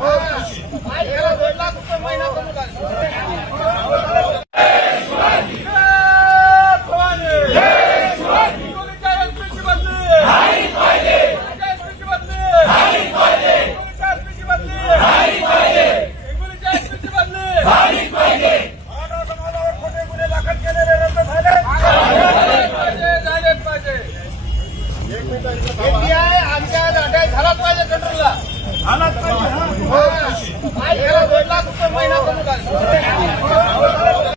याला 2 लाख रुपये महिना कमी आमच्या अटॅक झालाच पाहिजे कंट्रोलला. याला 2 लाख रुपये महिना कमी